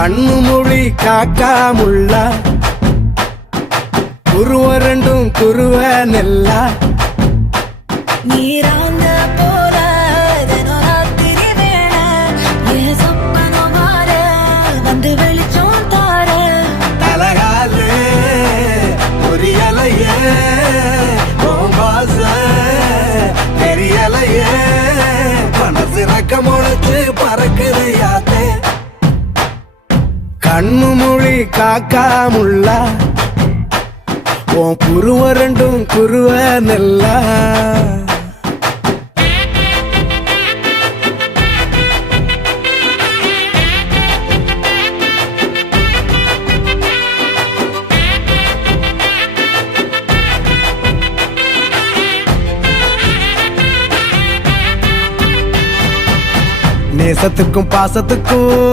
கண்ணு மொழி காக்காமுள்ள குருவ ரெண்டும் குருவ நெல்லா நீராங்க போல ராத்திரி வேள என் சொப்பனம் மாற வந்து வெளிச்சம் தார தலகாலு பொரியலையே பாச தெரியலையே மனசு ரக்க முளைச்சு பறக்குது யாத்தே கண்ணு மொழி காக்காமுள்ள உன் குருவ ரெண்டும் குருவ நெல்லா நேசத்துக்கும் பாசத்துக்கும்